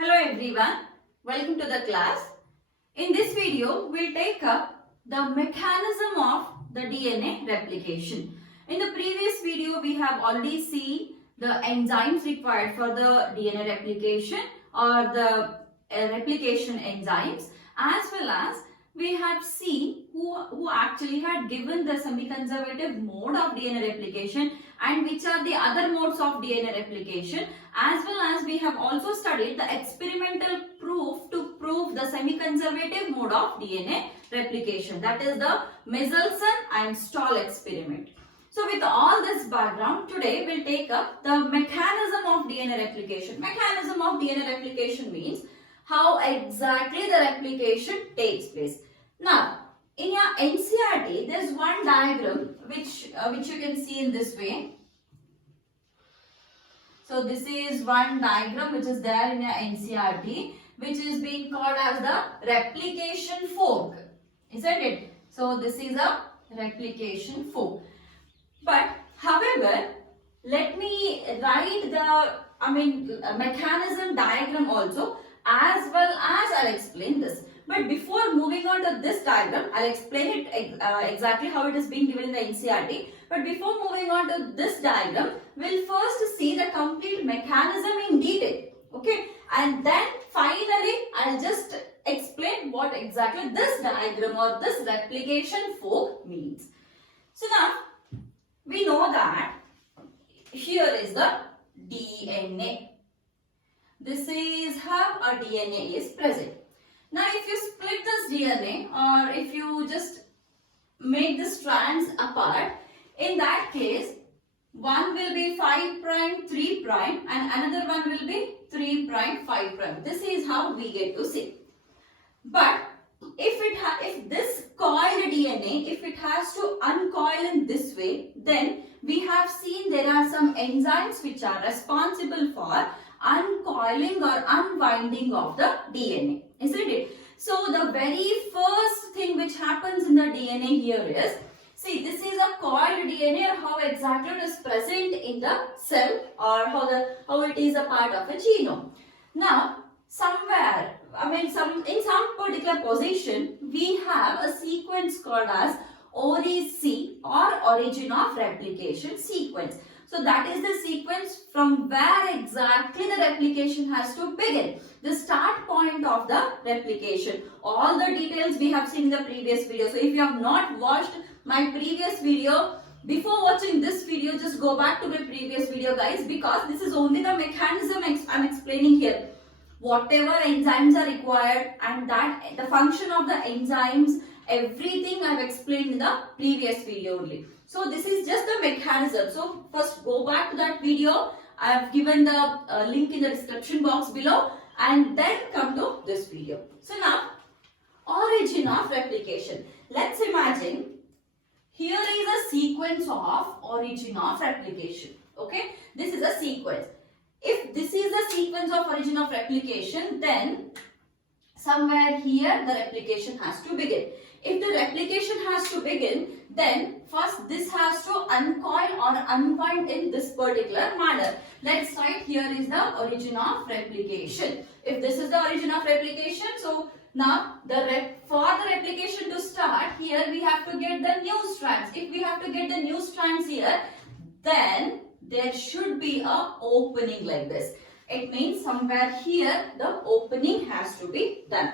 Hello everyone, welcome to the class. In this video, we'll take up the mechanism of the DNA replication. In the previous video, we have already seen the enzymes required for the DNA replication or the replication enzymes, as well as we have seen who actually had given the semi-conservative mode of DNA replication and which are the other modes of DNA replication, as well as we have also studied the experimental proof to prove the semi-conservative mode of DNA replication, that is the Michelson and Stahl experiment. So with all this background, today we'll take up the mechanism of DNA replication. Mechanism of DNA replication means how exactly the replication takes place. Now, in your NCERT, there is one diagram which you can see in this way. So this is one diagram which is there in your NCERT, which is being called as the replication fork, isn't it? So this is a replication fork. But however, let me write the mechanism diagram also, as well as I'll explain this. But before moving on to this diagram, I'll explain it exactly how it is being given in the NCERT. But before moving on to this diagram, we'll first see the complete mechanism in detail. Okay, and then finally I'll just explain what exactly this diagram or this replication fork means. So now we know that here is the DNA. This is how a DNA is present. Now if you split this DNA or if you just make the strands apart, in that case one will be 5 prime 3 prime and another one will be 3 prime 5 prime. This is how we get to see. But if this coiled DNA, if it has to uncoil in this way, then we have seen there are some enzymes which are responsible for uncoiling or unwinding of the DNA, isn't it? So the very first thing which happens in the DNA here is, see, this is a coiled DNA, or how exactly it is present in the cell, or how it is a part of a genome. Now somewhere, in some particular position, we have a sequence called as ORIC, or origin of replication sequence. So that is the sequence from where exactly the replication has to begin. The start point of the replication. All the details we have seen in the previous video. So if you have not watched my previous video, before watching this video, just go back to my previous video, guys, because this is only the mechanism I'm explaining here. Whatever enzymes are required and that the function of the enzymes, everything I've explained in the previous video only. So this is just the mechanism. So first go back to that video. I have given the link in the description box below, and then come to this video. So now, origin of replication. Let's imagine here is a sequence of origin of replication. Okay, this is a sequence. If this is the sequence of origin of replication, then somewhere here the replication has to begin. If the replication has to begin, then first this has to uncoil or unwind in this particular manner. Let's write here is the origin of replication. If this is the origin of replication, so now for the replication to start, here we have to get the new strands. If we have to get the new strands here, then there should be a opening like this. It means somewhere here the opening has to be done.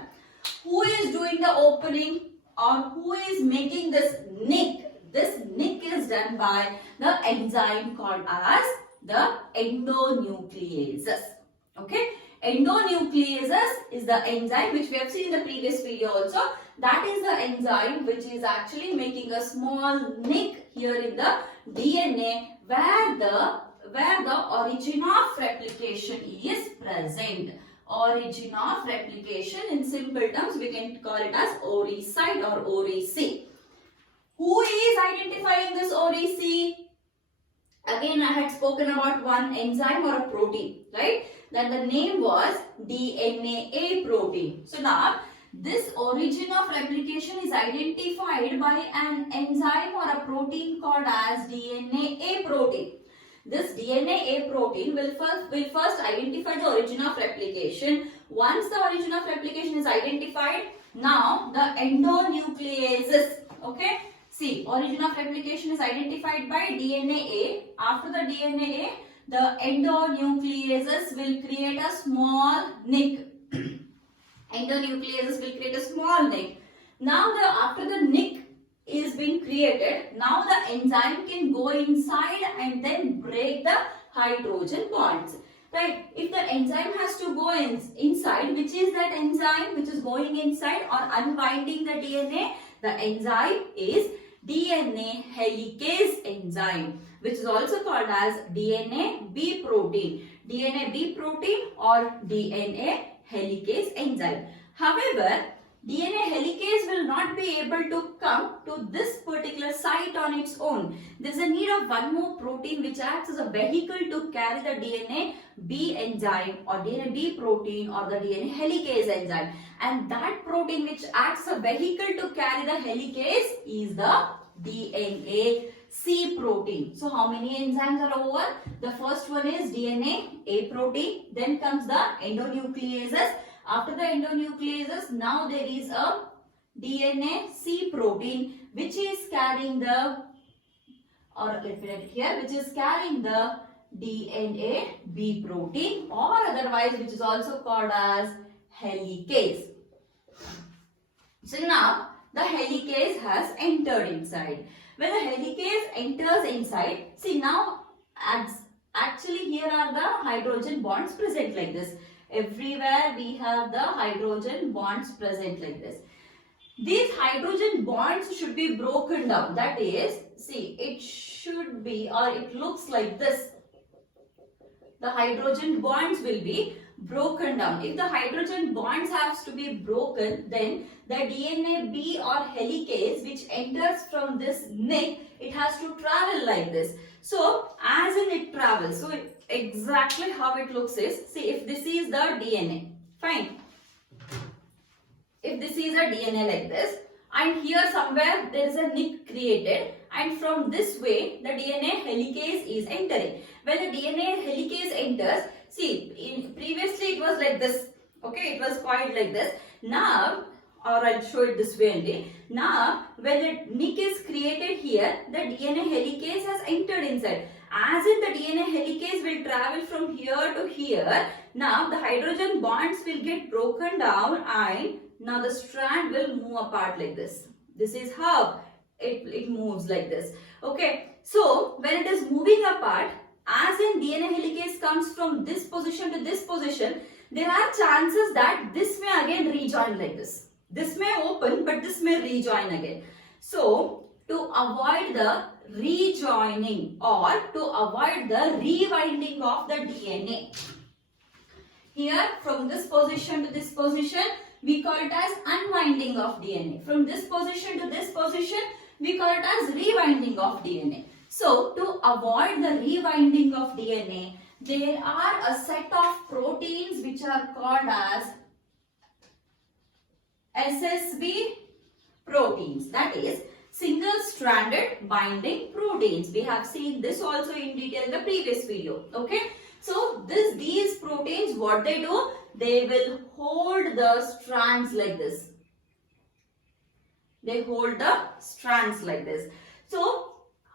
Who is doing the opening or who is making this nick? This nick is done by the enzyme called as the endonucleases. Okay, endonucleases is the enzyme which we have seen in the previous video also. That is the enzyme which is actually making a small nick here in the DNA where the origin of replication is present. Origin of replication, in simple terms we can call it as ORIC or ORIC. Who is identifying this ORIC? Again, I had spoken about one enzyme or a protein, right? Then the name was DNA protein. So now this origin of replication is identified by an enzyme or a protein called as DNA protein. this DNA A protein will first identify the origin of replication. Once the origin of replication is identified, now the endonucleases, okay? See, origin of replication is identified by DNA A. After the DNA A, the endonucleases will create a small nick. Endonucleases will create a small nick. Now after the nick is being created, now the enzyme can go inside and then break the hydrogen bonds. Right? If the enzyme has to go inside, which is that enzyme which is going inside or unwinding the DNA? The enzyme is DNA helicase enzyme, which is also called as DNA B protein. DNA B protein or DNA helicase enzyme. However, DNA helicase will not be able to come to this particular site on its own. There is a need of one more protein which acts as a vehicle to carry the DNA B enzyme or DNA B protein or the DNA helicase enzyme. And that protein which acts as a vehicle to carry the helicase is the DNA C protein. So how many enzymes are over? The first one is DNA A protein. Then comes the endonucleases. After the endonucleases, now there is a DNA C protein which is carrying the, or let me write it here, which is carrying the DNA B protein or otherwise which is also called as helicase. So now the helicase has entered inside. When the helicase enters inside, see now actually here are the hydrogen bonds present like this. Everywhere we have the hydrogen bonds present like this. These hydrogen bonds should be broken down. That is, see, it should be or it looks like this. The hydrogen bonds will be broken down. If the hydrogen bonds have to be broken, then the DNA B or helicase which enters from this nick, it has to travel like this. So, as in it travels, so exactly how it looks is, see, if this is the DNA, fine. If this is a DNA like this, and here somewhere there is a nick created, and from this way the DNA helicase is entering. When the DNA helicase enters, see, previously it was like this, okay, it was quite like this. Now, or I'll show it this way only. Now, when the nick is created here, the DNA helicase has entered inside. As in the DNA helicase will travel from here to here, now the hydrogen bonds will get broken down and now the strand will move apart like this. This is how it moves like this. Okay, so when it is moving apart, as in DNA helicase comes from this position to this position, there are chances that this may again rejoin like this. This may open, but this may rejoin again. So, to avoid the rejoining or to avoid the rewinding of the DNA, here from this position to this position, we call it as unwinding of DNA. From this position to this position, we call it as rewinding of DNA. So, to avoid the rewinding of DNA, there are a set of proteins which are called as SSB proteins, that is single-stranded binding proteins. We have seen this also in detail in the previous video. Okay, so these proteins, what they do, they will hold the strands like this. They hold the strands like this. So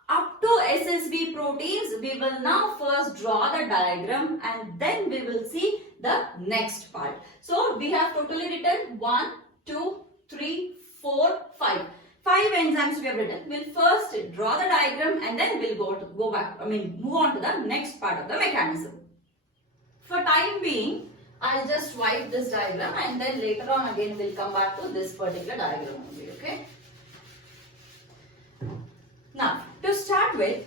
up to SSB proteins, we will now first draw the diagram and then we will see the next part. So we have totally written 1, 2, 3, 4, 5. 5 enzymes we have written. We'll first draw the diagram and then we'll move on to the next part of the mechanism. For time being, I'll just wipe this diagram and then later on again we'll come back to this particular diagram only, okay? Now, to start with,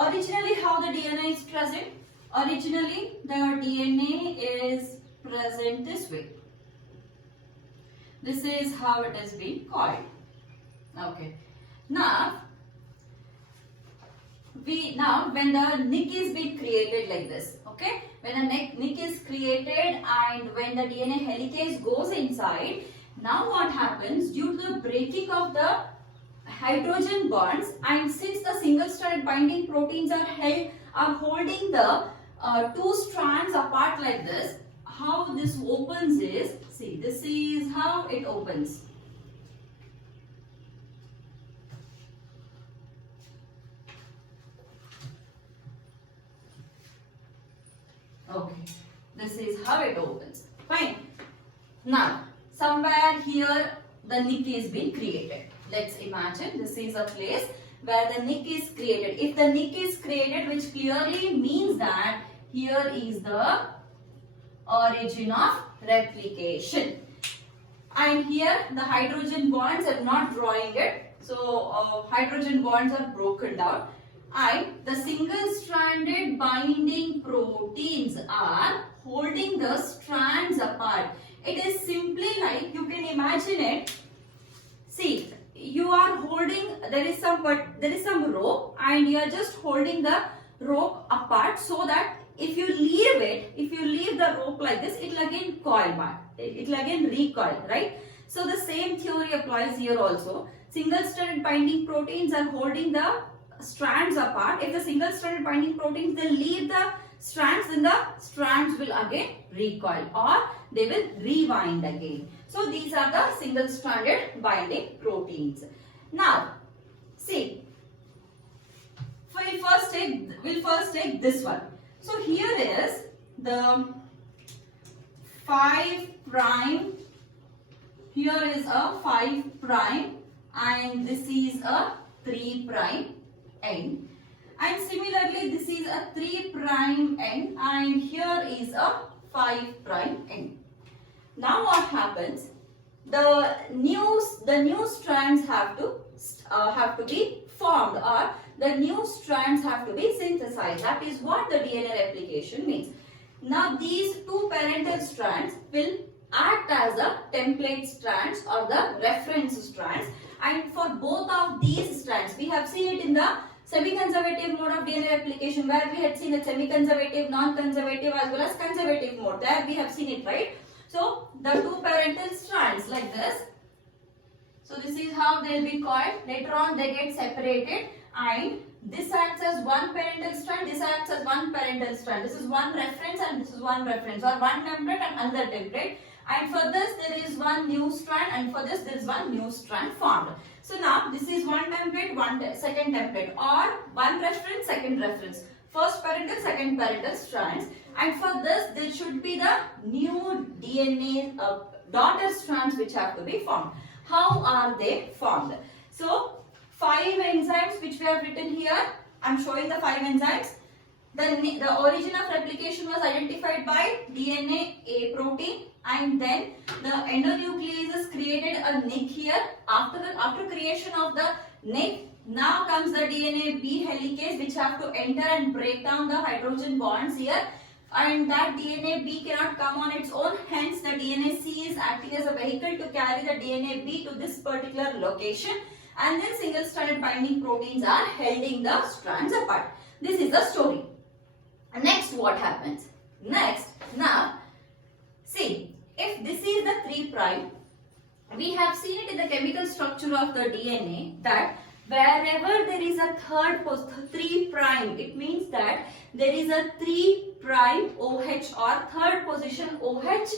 originally how the DNA is present? Originally, the DNA is present this way. This is how it has been called. Okay. Now when the nick is being created like this, okay, when the nick is created and when the DNA helicase goes inside, now what happens, due to the breaking of the hydrogen bonds, and since the single stranded binding proteins are holding the two strands apart like this, how this opens is, see, this is how it opens. Okay, this is how it opens. Fine. Now, somewhere here the nick is being created. Let's imagine this is a place where the nick is created. If the nick is created, which clearly means that here is the origin of replication. And here the hydrogen bonds, I'm not drawing it. So, hydrogen bonds are broken down. And the single stranded binding proteins are holding the strands apart. It is simply like, you can imagine it. See, you are holding, there is some rope, and you are just holding the rope apart, so that if you leave the rope like this, it will again coil back. It will again recoil, right? So the same theory applies here also. Single stranded binding proteins are holding the strands apart. If the single stranded binding proteins, they leave the strands, then the strands will again recoil, or they will rewind again. So these are the single stranded binding proteins. Now, see, we'll first take this one. So here is the 5 prime, here is a 5 prime, and this is a 3 prime end. And similarly, this is a 3 prime end, and here is a 5 prime end. Now what happens? The new strands have to be formed, or the new strands have to be synthesized. That is what the DNA replication means. Now these two parental strands will act as the template strands or the reference strands, and for both of these strands, we have seen it in the semi-conservative mode of DNA replication, where we had seen a semi-conservative, non-conservative as well as conservative mode. There we have seen it, right? So the two parental strands like this. So this is how they will be called. Later on they get separated, and this acts as one parental strand, this acts as one parental strand. This is one reference and this is one reference, or one template and another template. And for this there is one new strand, and for this there is one new strand formed. So now this is one template, second template, or one reference, second reference. First parental, second parental strands. And for this there should be the new DNA daughter strands which have to be formed. How are they formed? So 5 enzymes which we have written here. I am showing the 5 enzymes. The origin of replication was identified by DNA A protein, and then the endonucleases created a nick here. After creation of the nick, now comes the DNA B helicase which have to enter and break down the hydrogen bonds here, and that DNA B cannot come on its own, hence the DNA C is acting as a vehicle to carry the DNA B to this particular location, and then single stranded binding proteins are holding the strands apart. This is the story. Next, what happens? Next, now see, if this is the 3 prime, we have seen it in the chemical structure of the DNA that wherever there is a 3 prime, it means that there is a 3 prime OH or third position OH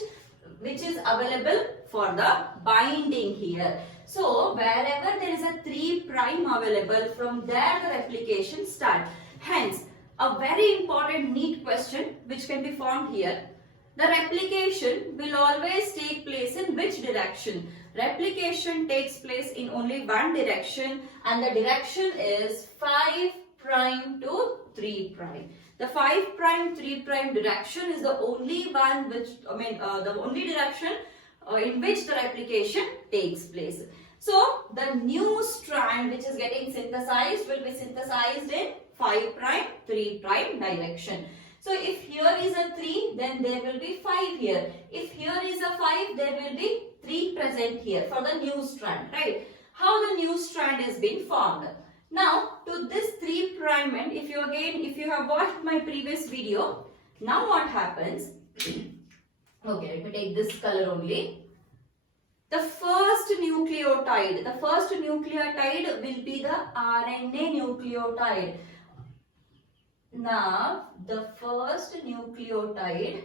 which is available for the binding here. So wherever there is a 3 prime available, from there the replication starts. Hence, a very important neat question which can be formed here. The replication will always take place in which direction? Replication takes place in only one direction, and the direction is 5 prime to 3 prime. The 5 prime 3 prime direction is the only one which, the only direction in which the replication takes place. So the new strand which is getting synthesized will be synthesized in 5 prime 3 prime direction. So if here is a 3, then there will be 5 here. If here is a 5, there will be 3 present here for the new strand, right? How the new strand is being formed. Now to this 3 prime end, if you have watched my previous video, now what happens? Okay, let me take this color only. the first nucleotide will be the RNA nucleotide. Now the first nucleotide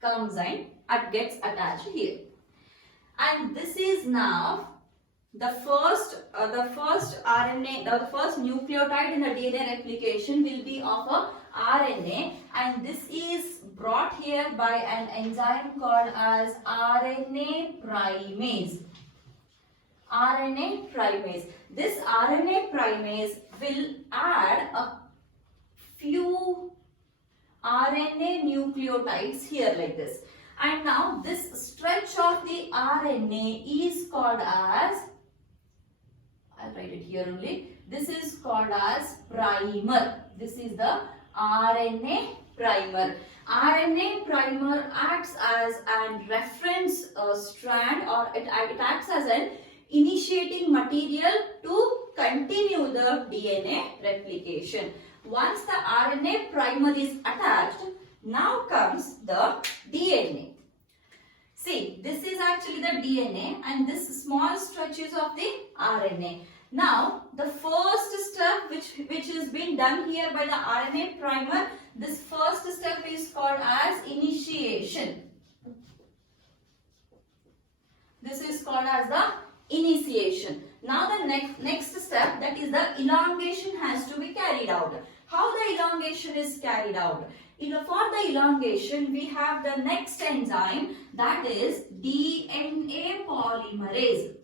comes and gets attached here, and this is now the first RNA, the first nucleotide in the DNA replication will be of a RNA, and this is brought here by an enzyme called as RNA primase. RNA primase. This RNA primase will add a few RNA nucleotides here like this, and now this stretch of the RNA is called as, I'll write it here only, this is called as primer. This is the RNA primer. RNA primer acts as a reference strand, or it acts as an initiating material to continue the DNA replication. Once the RNA primer is attached, now comes the DNA. See, this is actually the DNA, and this small stretches of the RNA. Now, the first step which is being done here by the RNA primer, this first step is called as initiation. This is called as the initiation. Now the next step, that is the elongation, has to be carried out. How the elongation is carried out? For the elongation, we have the next enzyme, that is DNA polymerase.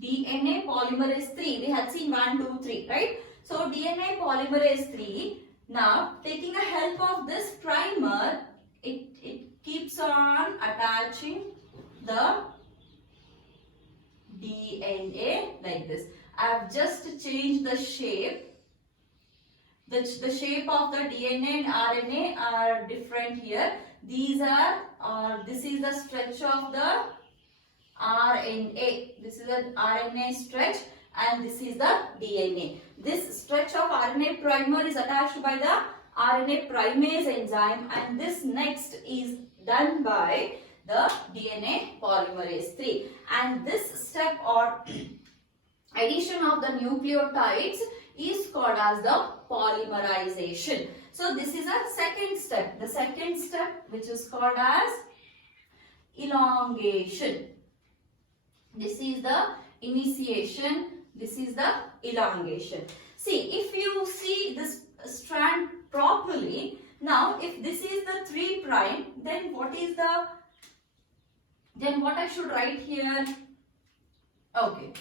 DNA polymerase 3. We had seen 1, 2, 3, right? So DNA polymerase 3. Now, taking the help of this primer, it keeps on attaching the DNA like this. I have just changed the shape. The shape of the DNA and RNA are different here. These are, this is the stretch of the RNA. This is an RNA stretch, and this is the DNA. This stretch of RNA primer is attached by the RNA primase enzyme, and this next is done by the DNA polymerase 3. And this step, or addition of the nucleotides, is called as the polymerization. So this is a second step. The second step, which is called as elongation. This is the initiation. This is the elongation. See, if you see this strand properly, now if this is the 3 prime, then what I should write here? Okay.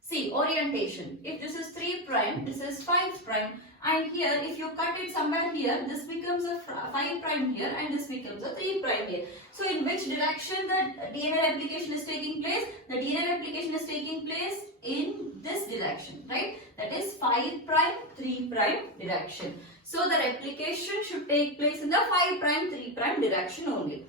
See, orientation. If this is 3 prime, this is 5 prime, and here if you cut it somewhere here, this becomes a 5 prime here, and this becomes a 3 prime here. So in which direction the DNA replication is taking place? The DNA replication is taking place in this direction, right? That is 5 prime, 3 prime direction. So the replication should take place in the 5 prime, 3 prime direction only.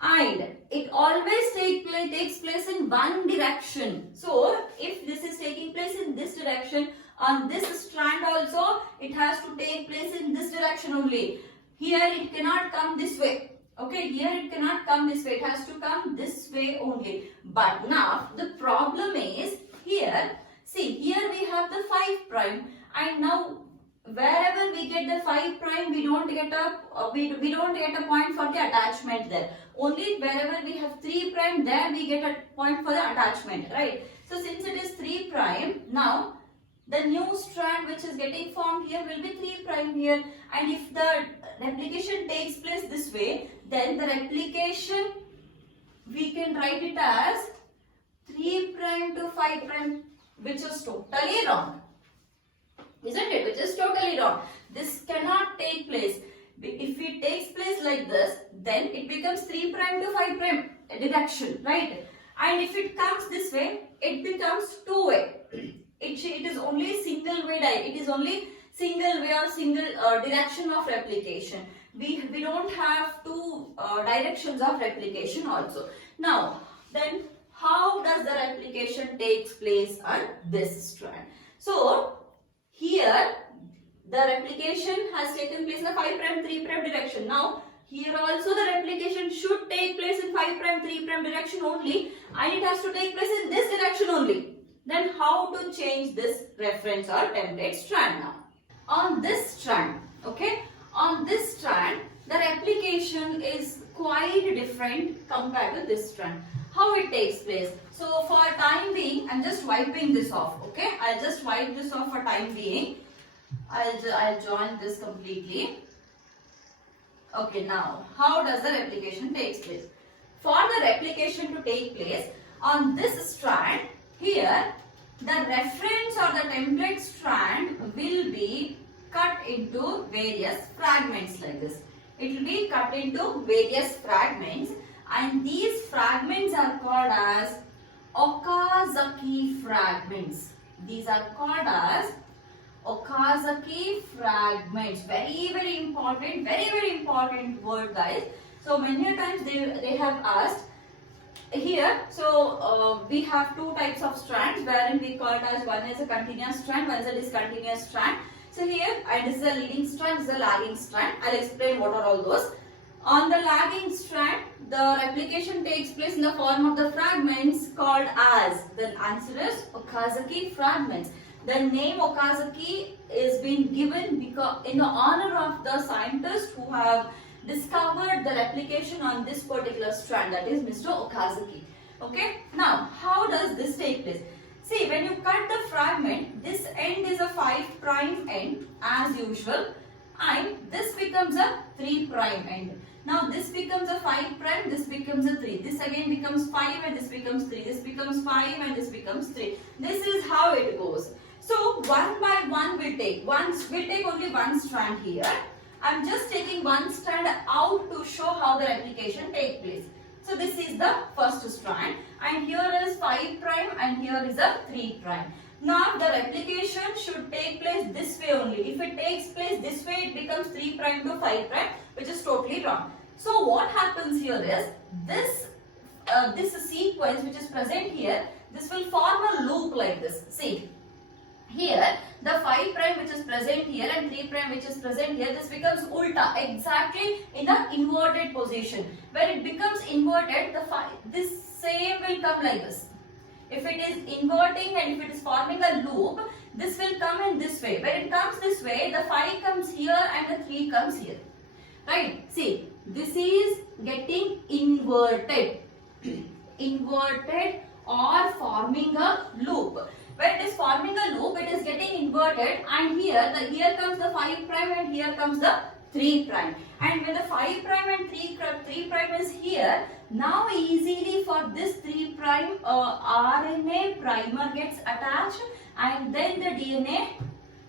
And it always takes place in one direction. So if this is taking place in this direction, on this strand also it has to take place in this direction only. Here it cannot come this way. Okay, here it cannot come this way. It has to come this way only. But now the problem is here. See, here we have the 5 prime, and now wherever we get the 5 prime, we don't get a point for the attachment there. Only wherever we have 3 prime, there we get a point for the attachment, right? So since it is 3 prime, now the new strand which is getting formed here will be 3 prime here. And if the replication takes place this way, then the replication, we can write it as 3 prime to 5 prime, which is totally wrong. Isn't it? Which is totally wrong. This cannot take place. If it takes place like this, then it becomes 3 prime to 5 prime direction, right? And if it comes this way, it becomes 2-way. It is only single way. It is only single way or single direction of replication. We don't have 2 directions of replication also. Now, then how does the replication takes place on this strand? So here the replication has taken place in the 5 prime 3 prime direction. Now here also the replication should take place in 5 prime 3 prime direction only, and it has to take place in this direction only. Then how to change this reference or template strand now? On this strand, okay, on this strand the replication is quite different compared to this strand. How it takes place? So for time being, I'm just wiping this off, okay, I'll just wipe this off for time being. I'll join this completely. Okay, now how does the replication take place? For the replication to take place on this strand, here the reference or the template strand will be cut into various fragments like this. It will be cut into various fragments, and these fragments are called as Okazaki fragments. These are called as Okazaki fragments. Very important word, guys. So many times they have asked here. So we have two types of strands wherein we call it as one is a continuous strand, one is a discontinuous strand. So here, and this is a leading strand, this is a lagging strand. I'll explain what are all those. On the lagging strand, the replication takes place in the form of the fragments called as. The answer is Okazaki fragments. The name Okazaki is being given because in the honor of the scientists who have discovered the replication on this particular strand, that is Mr. Okazaki. Okay. Now, how does this take place? See, when you cut the fragment, this end is a 5 prime end as usual, and this becomes a 3 prime end. Now this becomes a 5 prime, this becomes a 3. This again becomes 5 and this becomes 3. This becomes 5 and this becomes 3. This is how it goes. So one by one we'll take only one strand here. I'm just taking one strand out to show how the replication takes place. So this is the first strand, and here is 5 prime and here is a 3 prime. Now the replication should take place this way only. If it takes place this way, it becomes 3 prime to 5 prime, which is totally wrong. So what happens here is this sequence which is present here, this will form a loop like this. See, here the 5 prime which is present here and 3 prime which is present here, this becomes ulta, exactly in the inverted position. Where it becomes inverted, this same will come like this. If it is inverting and if it is forming a loop, this will come in this way. When it comes this way, the 5 comes here and the 3 comes here. Right? See, this is getting inverted. Inverted or forming a loop. When it is forming a loop, it is getting inverted, and here comes the 5 prime and here comes the 3 prime. And when the 5 prime and 3 prime is here, now easily for this 3 prime RNA primer gets attached, and then the DNA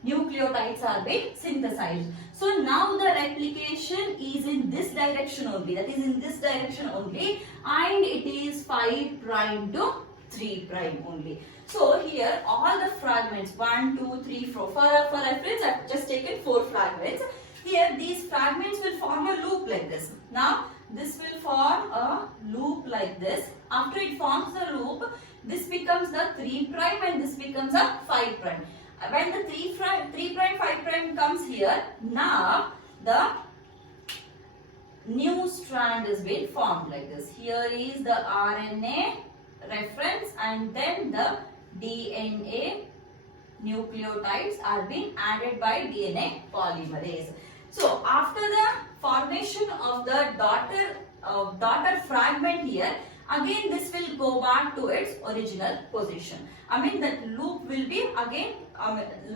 nucleotides are being synthesized. So now the replication is in this direction only, that is in this direction only, and it is 5 prime to 3 prime only. So here all the fragments 1, 2, 3, 4. For reference, I have just taken 4 fragments. Here these fragments will form a loop like this. Now this will form a loop like this. After it forms the loop, this becomes the 3 prime and this becomes a 5 prime. When the 3 prime 5 prime comes here, now the new strand is being formed like this. Here is the RNA reference, and then the DNA nucleotides are being added by DNA polymerase. So after the formation of the daughter fragment here, again this will go back to its original position. I mean that loop will be again,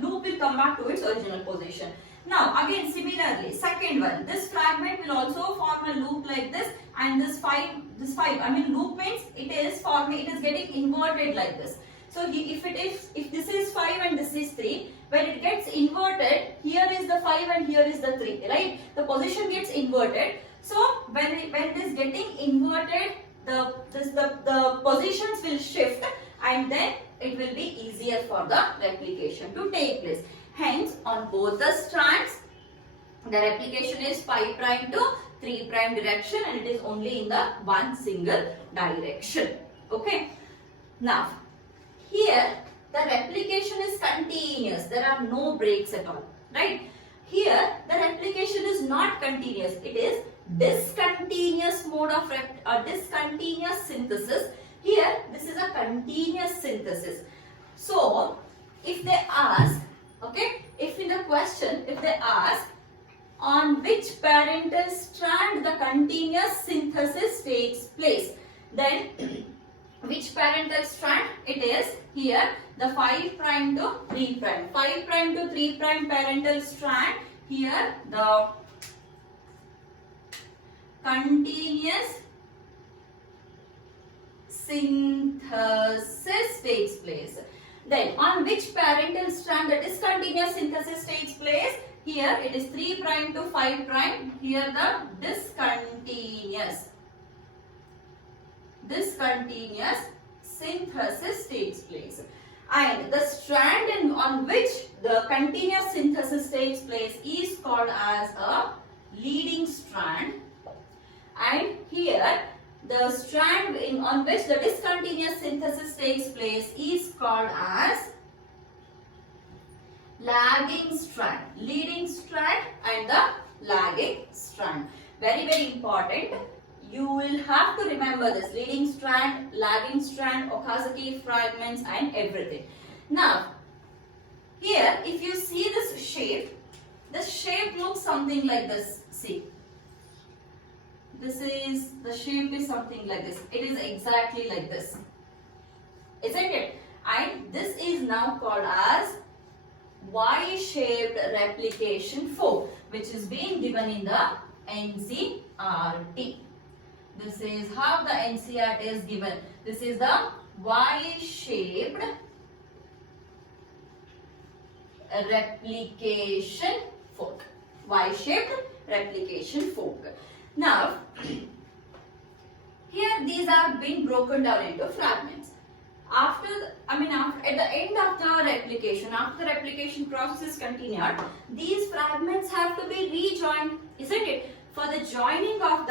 loop will come back to its original position. Now again similarly, second one, this fragment will also form a loop like this, and this 5, I mean loop means it is getting inverted like this. So if this is 5 and this is 3, when it gets inverted, here is the 5 and here is the 3, right? The position gets inverted. So when it is getting inverted, the positions will shift, and then it will be easier for the replication to take place. Hence, on both the strands, the replication is 5 prime to 3 prime direction, and it is only in the one single direction. Okay. Now, here the replication is continuous. There are no breaks at all. Right? Here the replication is not continuous. It is discontinuous mode of discontinuous synthesis. Here, this is a continuous synthesis. So, if they ask, okay, if in the question, if they ask, on which parental strand the continuous synthesis takes place, then which parental strand it is? Here, the 5' to 3'. 5' to 3' parental strand. Here, the continuous synthesis takes place. Then, on which parental strand the discontinuous synthesis takes place? Here, it is 3' to 5'. Here, the discontinuous synthesis takes place. And the strand on which the continuous synthesis takes place is called as a leading strand. And here, the strand on which the discontinuous synthesis takes place is called as lagging strand. Leading strand and the lagging strand. Very, very important. You will have to remember this: leading strand, lagging strand, Okazaki fragments, and everything. Now, here, if you see this shape looks something like this. See, the shape is something like this. It is exactly like this, isn't it? And this is now called as Y-shaped replication fork, which is being given in the NCERT. This is how the NCERT is given. This is the Y-shaped replication fork. Y-shaped replication fork. Now, here these are being broken down into fragments. At the end of the replication, after the replication process is continued, these fragments have to be rejoined, isn't it? For the joining of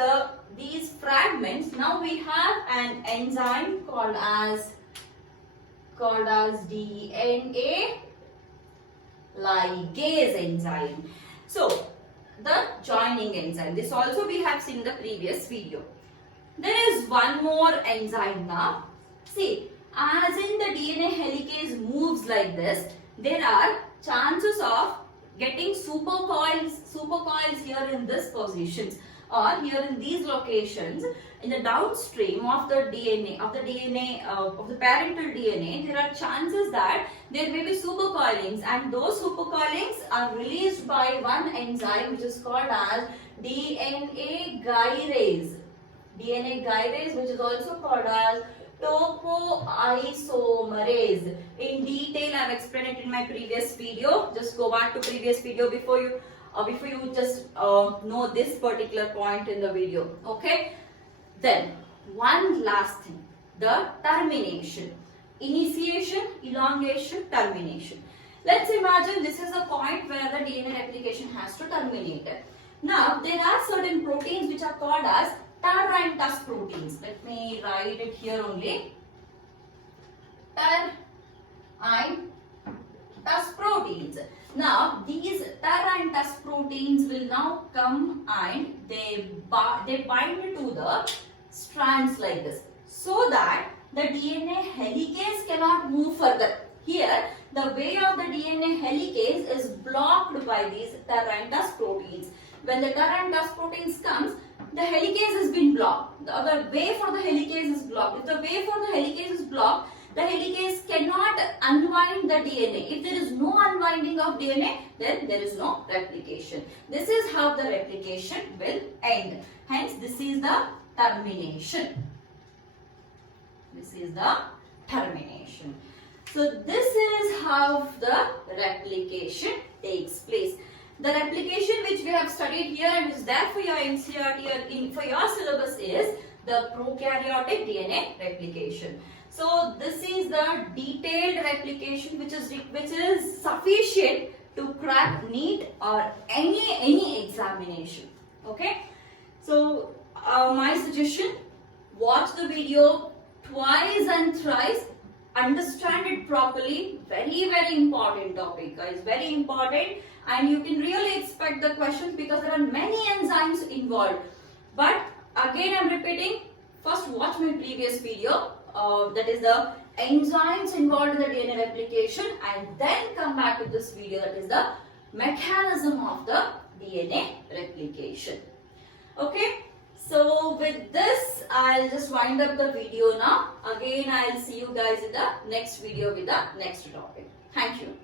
these fragments, now we have an enzyme called as DNA ligase enzyme. So, the joining enzyme. This also we have seen in the previous video. There is one more enzyme now. See, as in the DNA helicase moves like this, there are chances of getting supercoils here in this positions, or here in these locations. In the downstream of the DNA, of the parental DNA, there are chances that there may be supercoilings, and those supercoilings are released by one enzyme which is called as DNA gyrase. DNA gyrase, which is also called as topoisomerase. In detail, I have explained it in my previous video. Just go back to previous video before you just know this particular point in the video. Okay. Then one last thing: the termination. Initiation, elongation, termination. Let's imagine this is a point where the DNA replication has to terminate. Now there are certain proteins which are called as tar and tuss proteins. Let me write it here only. Tar and tuss proteins. Now these tar and tuss proteins will now come and they bind to the strands like this, so that the DNA helicase cannot move further. Here, the way of the DNA helicase is blocked by these tar and tuss proteins. When the tar and tuss proteins comes, the helicase has been blocked. The way for the helicase is blocked. If the way for the helicase is blocked, the helicase cannot unwind the DNA. If there is no unwinding of DNA, then there is no replication. This is how the replication will end. Hence, this is the termination. This is the termination. So, this is how the replication takes place. The replication which we have studied here and is there for your NCERT for your syllabus is the prokaryotic DNA replication. So this is the detailed replication which is sufficient to crack NEET or any examination. Okay. So my suggestion: watch the video twice and thrice. Understand it properly. Very, very important topic, guys. Very important, and you can really expect the questions because there are many enzymes involved. But again I'm repeating, first watch my previous video, that is the enzymes involved in the DNA replication, and then come back to this video, that is the mechanism of the DNA replication. Okay, so with this I'll just wind up the video now. Again I'll see you guys in the next video with the next topic. Thank you.